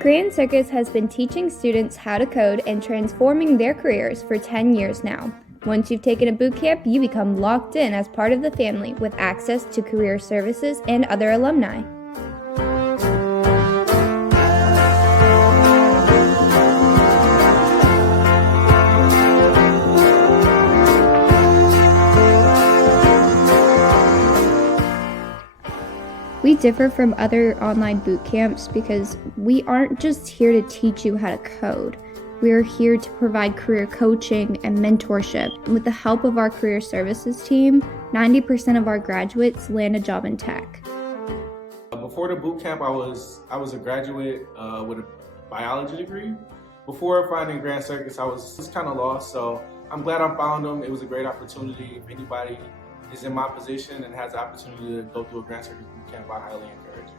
Grand Circus has been teaching students how to code and transforming their careers for 10 years now. Once you've taken a boot camp, you become locked in as part of the family with access to career services and other alumni. We differ from other online boot camps because we aren't just here to teach you how to code. We are here to provide career coaching and mentorship. With the help of our career services team, 90% of our graduates land a job in tech. Before the boot camp, I was a graduate with a biology degree. Before finding Grand Circus, I was just kind of lost, so I'm glad I found them. It was a great opportunity. If anybody is in my position and has the opportunity to go through a Grand Circus boot camp, I highly encourage it.